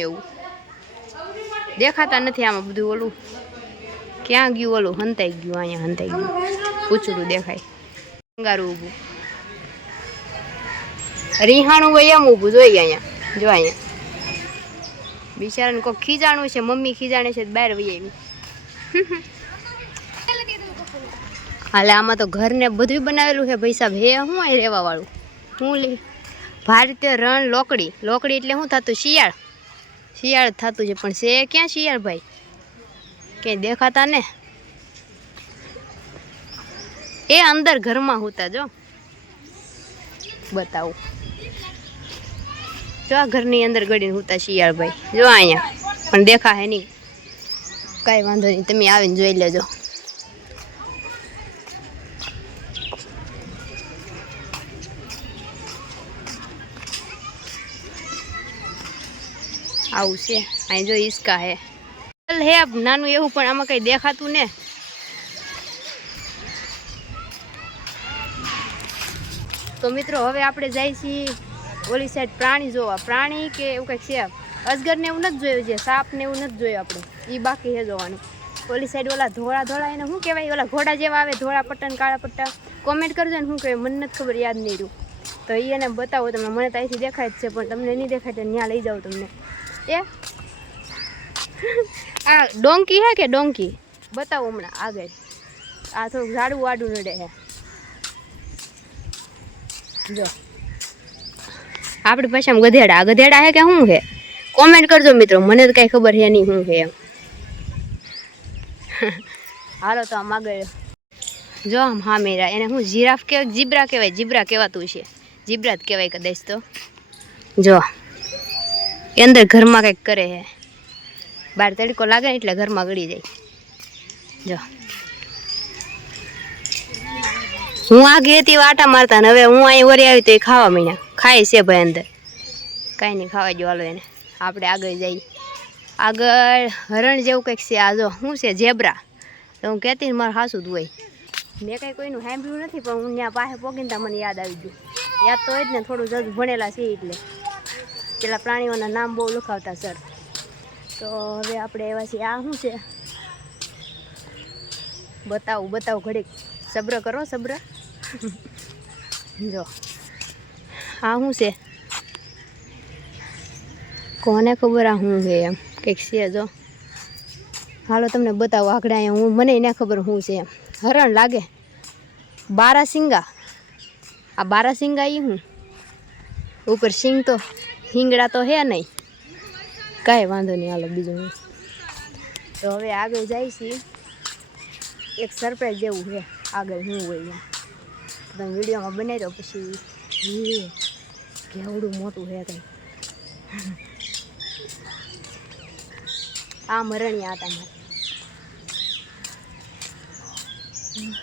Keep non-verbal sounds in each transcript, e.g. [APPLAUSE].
એવું. દેખાતા નથી આમાં બધું ઓલું. ક્યાં ગયું ઓલું? હંતાઈ ગયું, અહીંયા હંતાઈ ગયું. ઉછળું દેખાય. અંગારું ઊભું. રીહાણું હોય એમ ઊભું જોઈએ અહીંયા. જો અહીંયા. બિચારાને કોઈ ખીજાણું છે, મમ્મી ખીજાણે છે બહાર વહી આવી. હાલે, આમાં તો ઘરને બધું બનાવેલું છે ભાઈ સાહેબ. હે, હું અહીં રહેવા વાળું શું લે ભારતીય રણ લોકડી. લોકડી એટલે શું થતું? શિયાળ. શિયાળ થતું છે, પણ છે ક્યાં શિયાળ ભાઈ? ક્યાંય દેખાતા ને? એ અંદર ઘરમાં હોતા જો. બતાવું. જો આ ઘરની અંદર ગળીને હોતા શિયાળ ભાઈ. જો અહીંયા. પણ દેખા હે નહીં. કાંઈ વાંધો નહીં. તમે આવીને જોઈ લેજો. આવું છે. અહીં જો ઈસકા હે. હે નાનું એવું પણ આમાં કંઈ દેખાતું ને. તો મિત્રો, હવે આપણે જાય છીએ ઓલી સાઈડ પ્રાણી જોવા. પ્રાણી કે એવું કંઈક છે અજગરને એવું નથી જોયું છે સાપ ને એવું નથી જોયું આપણે. એ બાકી છે જોવાનું. ઓલી સાઈડ ઓલા ધોળા ધોળા એને શું કહેવાય? ઓલા ઘોડા જેવા આવે, ધોળા પટ્ટા કાળા પટ્ટા. કોમેન્ટ કરજો ને શું કહેવાય? મને નથી ખબર, યાદ નહીં રહ્યું. તો એ એને બતાવો તમે. મને તો અહીંથી દેખાય જ છે, પણ તમને નહીં દેખાય તો ત્યાં લઈ જાઉં તમને. એ? [LAUGHS] આ ડોંકી હે કે ડોંકી? બતાવો હમણાં, આગળ. આ થોડુંક ઝાડું વાડું નડે હે. જો. આપણી ભાષામાં ગધેડા. ગધેડા હે કે શું છે કોમેન્ટ કરજો મિત્રો, મને તો કાંઈ ખબર છે નહીં શું છે એમ. [LAUGHS] હાલો તો આમ આગળ. જો આમ હા મેરા, એને હું જીરાફ કહેવાય જીબ્રા કહેવાય, જીબ્રા કહેવાતું છે. જીબ્રા જ કહેવાય કદાચ તો. જો. એ અંદર ઘરમાં કંઈક કરે છે બહાર તડકો લાગે એટલે ઘરમાં ગળી જાય. જો. હું આ ઘેરથી વાટા મારતા ને હવે હું અહીં વરી આવી તો એ ખાવા માંડ્યા ખાય છે ભાઈ અંદર. કાંઈ નહીં, ખાવા જો એને. આપણે આગળ જઈએ. આગળ હરણ જેવું કંઈક છે. આ જો, શું છે? ઝેબ્રા. તો હું કહેતી મારે હાસું જ મેં કાંઈ કોઈનું સાંભળ્યું નથી, પણ હું ત્યાં પાસે પોગીને મને યાદ આવી ગયું. યાદ તો હોય જ ને, થોડું જજ ભણેલા છે એટલે. પેલા પ્રાણીઓના નામ બહુ લખાવતા સર તો હવે આપણે એવા છીએ. આ શું છે? બતાવું બતાવું ઘડીક. સબ્ર કરો, સબ્ર. જો. આ શું છે? કોને ખબર આ શું છે એમ? કંઈક છે જો. હાલો તમને બતાવો આગળ અહીંયા હું, મને એને ખબર શું છે એમ. હરણ લાગે. બારાસિંગા. આ બારાસિંગા એ હું ઉપર સિંગ તો હિંગડા તો હે નહીં. કાંઈ વાંધો નહીં, હાલો, બીજું હું. તો હવે આગળ જાય છીએ એક સરપ્રાઈઝ જેવું છે. આગળ શું હોય તમે વિડીયોમાં બનાવી દો પછી કેવડું મોટું છે કંઈ. આ મરણિયા હતા મારે.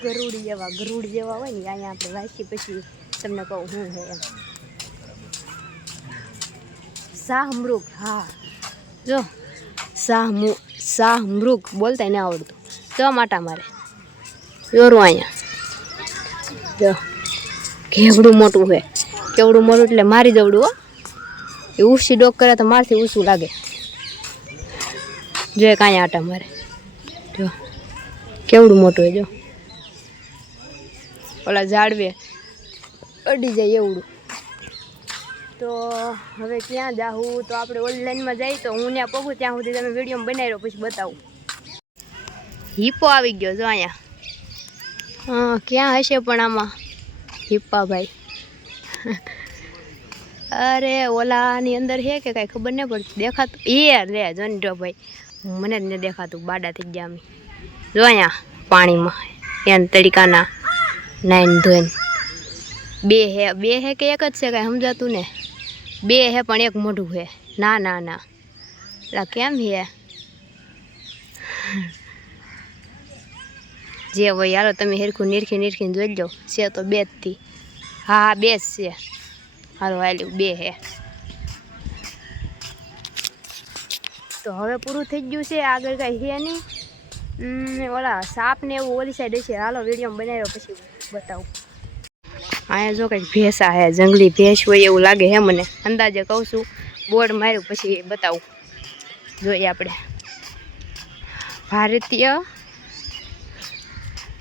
ગરુડ જેવા ગરુડ જેવા હોય ને અહીંયા આપણે વાંચી પછી તમને કહું શું હોય એમ. શાહ મૃગ હા. જો, શાહમુ મુ શાહ મૃગ બોલતા ને આવડતું. તો માટા મારે. જોરું અહીંયા. જો, કેવડું મોટું છે. કેવડું મોટું એટલે મારી દવડું હો. એ ઉસી ડોક કરે તો મારથી ઊંચું લાગે. જો, એક અહીંયા આટા મારે. જો, કેવડું મોટું હોય જો. ઓલા ઝાડવે અડી જાય એવડું. તો હવે ક્યાં જાવું તો આપણે ઓનલાઈનમાં જઈએ તો હું ત્યાં પગું, ત્યાં સુધી તમે વીડિયો બનાવી રહ્યો પછી બતાવું. હિપ્પો આવી ગયો જો અહીંયા. ક્યાં હશે પણ આમાં? હિપ્પા ભાઈ અરે, ઓલાની અંદર છે કે કાંઈ ખબર નહીં પડતી? દેખાતું? એ રે જોની ભાઈ મને જ નહીં દેખાતું, બાડા થઈ ગયા અમે. જો અહીંયા, પાણીમાં. એમ તરીકાના નાઈન ધોઈને. બે હે બે હે કે એક જ છે કાંઈ, સમજાતું ને? બે હે પણ એક મોઢું હે. ના ના ના. એટલે કેમ હે? જે હોય, હાલો તમે હેરખું નીરખી નીરખીને જોઈ લો છે તો બે જ થી. હા હા, બે જ છે. હારો હાલ્યું, બે હે. તો હવે પૂરું થઈ ગયું છે. આગળ કાંઈ છે નહીં. ઓલા સાપ ને એવું ઓલી સાઈડ છે હાલો વીડિયો બનાવ્યો પછી બતાવું. અહીંયા જો કંઈક ભેંસા હે જંગલી ભેંસ હોય એવું લાગે હે મને. અંદાજે કહું છું બોર્ડ માર્યું પછી બતાવું. જોઈએ આપણે. ભારતીય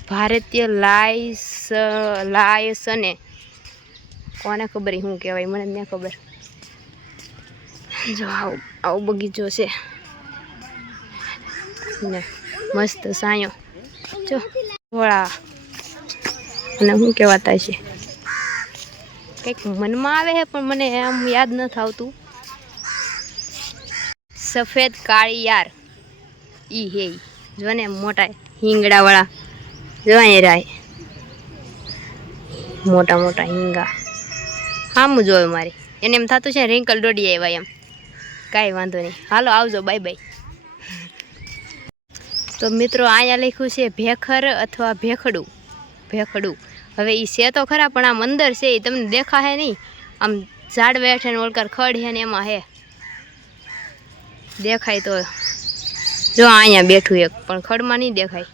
ભારતીય લાયસ લાયસને કોને ખબર શું કહેવાય? મને ન ખબર. જો આવું, આવો બગીચો છે. ને મસ્ત સાયો. જો વળા અને શું કહેવાતા છે? કંઈક મનમાં આવે છે, પણ મને આમ યાદ ન આવતું સફેદ કાળી યાર. ઈ હે. જો ને મોટા હિંગડાવાળા જો અહીં રાય. મોટા મોટા હિંગા. હામ જોવે મારી. એને એમ થતું છે, રિંકલ દોડી આવ્યા એમ. કાંઈ વાંધો નહીં. હાલો, આવજો. Bye bye. તો મિત્રો, અહીંયા લખ્યું છે, ભેખર અથવા ભેખડું. ભેખડું. હવે એ છે તો ખરા, પણ આમ અંદર છે એ તમને દેખાશે નહીં. આમ ઝાડ બેઠે ને ઓળકર ખડ છે ને એમાં હે. દેખાય તો. જો અહીંયા બેઠું એક, પણ ખડમાં નહીં દેખાય.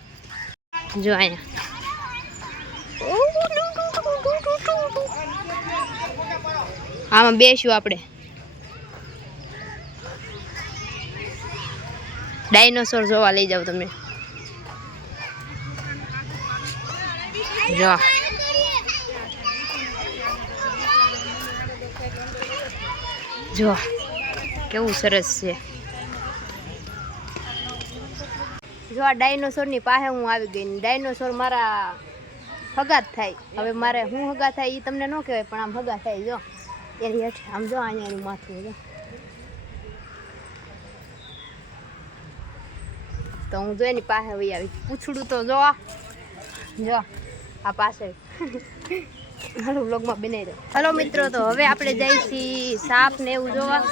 જો અહીંયા. આમાં બેસ્યું આપણે. ડાયનોસોર જોવા લઈ જાઓ તમને જો. જો. કેવું સરસ છે. જો આ ડાયનોસોરની પાસે હું આવી ગઈ ડાયનોસોર મારા હગા થાય. હવે મારે હું હગા થાય એ તમને ન કહેવાય, પણ આમ હગા થાય જો. એની હેઠ, આમ જો અહીંયા એનું માથું જો. તો હું જો એની પાસે આવી. પૂછડું તો જો. જો. આ પાસે. હાલો બ્લોગમાં બનાવી દો. હલો મિત્રો તો હવે આપણે જઈશી સાપ ને એવું જોવા.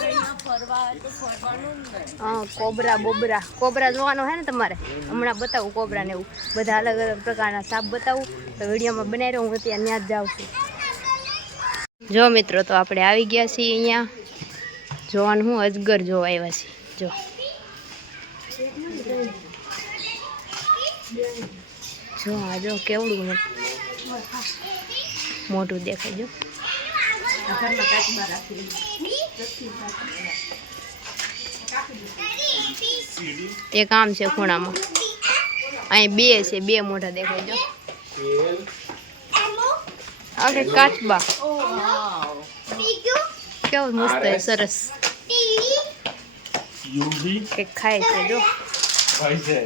હા કોબરા બોબરા. કોબરા જોવાનો હે ને તમારે? હમણાં બતાવું કોબરા ને એવું. બધા અલગ અલગ પ્રકારના સાપ બતાવું. તો વિડીયોમાં બનાવી રહ્યો હું ત્યાં ત્યાં જ જાઉં છું. જો મિત્રો તો આપણે આવી ગયા છીએ અહીંયા. જોવાનું હું અજગર જોવા આવ્યા છીએ. જો. જો આ જો કેવડું મોટું મોટું દેખાય જો એક આમ છે ખૂણામાં. અહીં બે છે બે મોટા દેખાય જો આ કે કાચબા. કેવું મસ્ત છે સરસ. યુવી કંઈક ખાય છે જો. હોય છે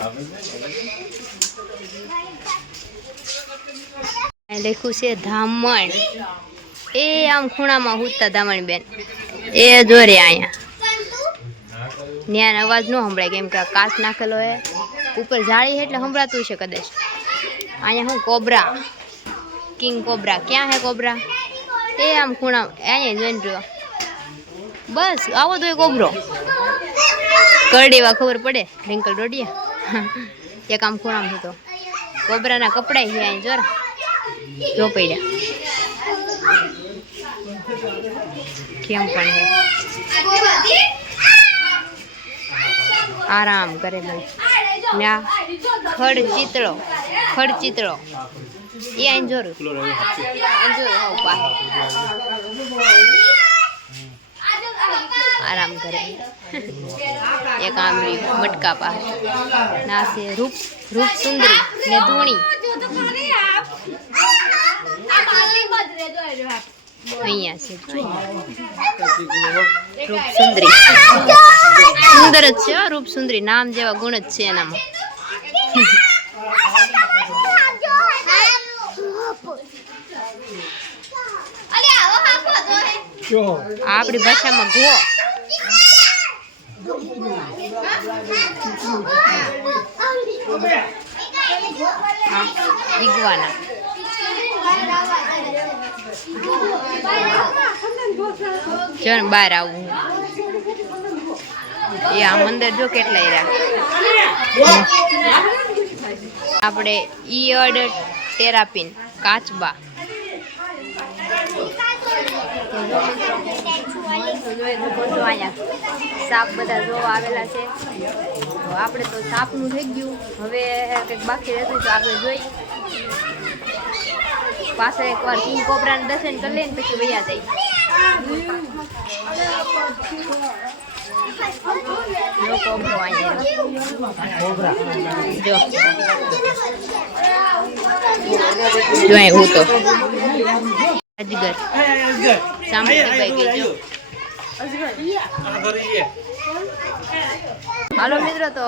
અહીં લખ્યું છે ધામણ. એ આમ ખૂણામાં હુતા ધામણ બેન એ જો રે અહીંયા. ત્યાં અવાજ ન સંભળાય, કેમ કે કાચ નાખેલો હે. ઉપર જાળી છે એટલે સંભળાતું છે કદાચ. અહીંયા હું કોબરા. King cobra. ક્યાં હે કોબરા? એ આમ ખૂણા, અહીંયા જોઈને જો. બસ, આવો તો કોબરો. કરડીવા ખબર પડે રિંકલ રોડિયા એક આમ ખૂણામાં હતો. કોબરાના કપડાય છે અહીં જોરા જો પડ્યા. કેમ પણ હે? આરામ કરે ભાઈ. ને આ ખડ ચિતળો ખડ ચિતળો એ અહીં જોરું અહીં જોરું આરામ કરે. એક આંબલી મટકા પાસે. ના રૂપ રૂપ સુંદરી ને ધૂણી. અહીંયા છે. રૂપ સુંદરી. સુંદર જ છે રૂપ સુંદરી. નામ જેવા ગુણ જ છે એનામાં. આપણી ભાષામાં ગો ઈગવાના. જો બહાર આવું. એ આ મંદિર જો કેટલા રહ્યા આપણે ઈયળ ટેરાપિન કાચબા. સાપ બધા જોવા આવેલા છે. આપણે તો સાપનું થઈ ગયું. હવે કંઈક બાકી રહેતું તો આપણે જોઈ પાછળ એકવાર કિંગ કોબરાને દર્શન કરી લઈને પછી વૈયા જાય. હું તો. અજગર. સામે હાલો મિત્રો, તો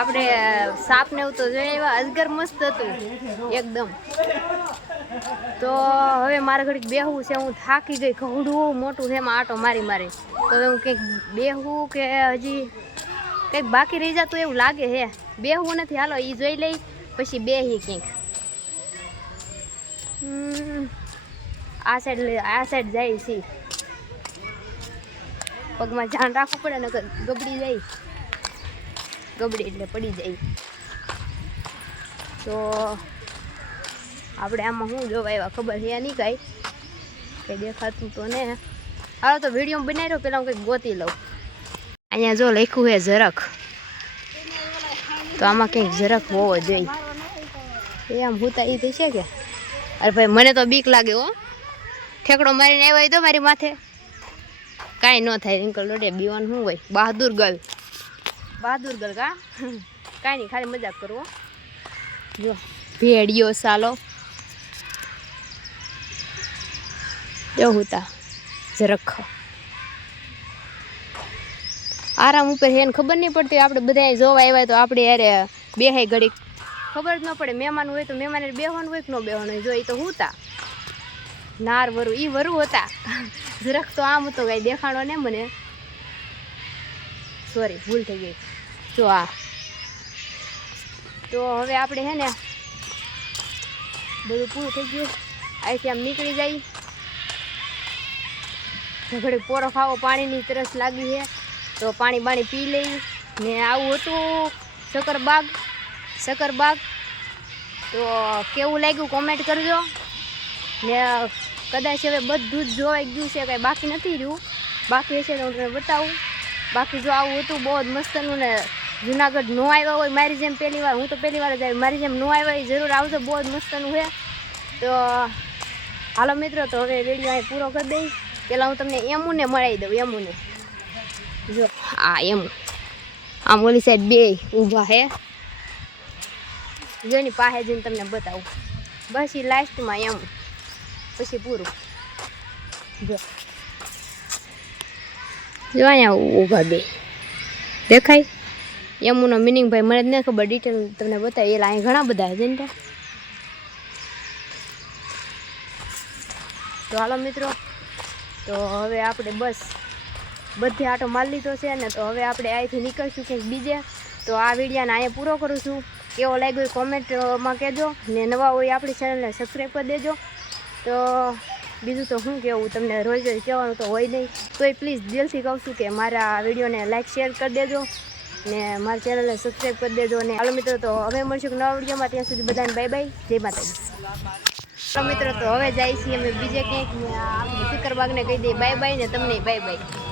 આપણે સાપ ને એવું તો જોઈએ, એવા અજગર મસ્ત હતું, એકદમ. તો હવે મારે ઘડીક બેહવું છે, હું થાકી ગઈ, ઘઉડું મોટું છે, એમાં આટો મારી મારી. તો હું કંઈક બેહવું કે હજી કંઈક બાકી રહી જતું એવું લાગે હે બેહવું નથી, હાલો એ જોઈ લઈ, પછી બેહી કંઈક. આ સાઈડ આ સાઈડ જાય છે. પગમાં ધ્યાન રાખવું પડે નકર ગબડી જાય. ગબડી એટલે પડી જાય. તો આપણે આમાં શું જોવા એવા ખબર છે નહીં કાંઈ. કંઈ દેખાતું તો ને. હાલો તો વીડિયો બનાવી રહ્યો પહેલાં હું કંઈક ગોતી લઉં. અહીંયા જો લખ્યું છે ઝરખ તો આમાં કંઈક ઝરખ હોવો જોઈએ. એ આમ હુતા એ થશે કે? અરે ભાઈ, મને તો બીક લાગે હો. ઠેકડો મારીને આવ્યો તો મારી માથે. કાંઈ ન થાય અંકલ લોડે બીવાનું શું હોય? બહાદુર ગર્લ. બહાદુર ગર્લ કા? [LAUGHS] કાંઈ નહીં ખાલી મજાક કરવો. જો ભેડિયો સાલો. જો હુતા ઝરખ આરામ ઉપર એને ખબર નહીં પડતી આપણે બધા જોવા આવ્યા તો આપણે યારે બેહાય ઘડીક. ખબર જ ન પડે મહેમાન હોય તો મહેમાન બેહવાનું હોય કે ન બેહવાનું હોય જો એ તો હુતા. નાર વરુ, ઈ વરુ હતા. જરાક તો આમ હતો કઈ દેખાણો ને મને. સોરી ભૂલ થઈ ગઈ. જો આ. તો હવે આપણે હે ને બધું પૂરું થઈ ગયું. અહીંથી આમ નીકળી જાય. ઘડી પોરો ખાવો પાણીની તરસ લાગી છે. તો પાણી બાણી પી લઈ. ને આવું હતું શક્કરબાગ શક્કરબાગ તો કેવું લાગ્યું કોમેન્ટ કરજો. ને કદાચ હવે બધું જ જોવાઈ ગયું છે, કાંઈ બાકી નથી રહ્યું. બાકી હશે તો હું તમને બતાવું. બાકી જો આવું હતું, બહુ જ મસ્તનું ને જુનાગઢ નો આવ્યા હોય, મારી જેમ પહેલી વાર, હું તો પહેલી વાર જ આવી, મારી જેમ નો આવ્યા હોય જરૂર આવજો બહુ જ મસ્તનું છે. તો હાલો મિત્રો, તો હવે વીડિયો અહીં પૂરો કરી દઈશ. પહેલાં હું તમને એમુને મળાવી દઉં, એમુને. જો, આ એમુ. આમ ઓલી સાઈડ બે ઊભા હે જો એની પાસે જઈને તમને બતાવું. બસ એ લાસ્ટમાં એમ. પછી પૂરું. જો. જો અહીંયા ઊભા બે. દેખાય? યમુનો મિનિંગ ભાઈ, મને જ નથી ખબર ડિટેલ તમને બતાવી. એલા અહીં ઘણા બધા છે ને તો હાલો મિત્રો, તો હવે આપણે બસ બધે આટો મારી લીધો છે ને, તો હવે આપણે અહીંથી નીકળશું કંઈક બીજે. તો આ વિડીયાને અહીંયા પૂરો કરું છું. કેવો લાગ્યો કોમેન્ટમાં કહેજો. ને નવા હોય આપણી ચેનલને સબસ્ક્રાઈબ કરી દેજો. તો બીજું તો શું કહેવું તમને રોજ રોજ કહેવાનું તો હોય નહીં. તોય પ્લીઝ દિલથી કહું છું કે મારા વિડીયોને લાઇક શેર કરી દેજો ને મારી ચેનલને સબસ્ક્રાઈબ કરી દેજો ને હાલો મિત્રો, તો હવે મળશું નવા વિડીયોમાં. ત્યાં સુધી બધાને બાય બાય જય માતાજી. મિત્રો, તો હવે જાય છીએ અમે બીજે ક્યાંક આપણે સિકરબાગને કહી દઈએ બાય બાય ને તમને બાય બાય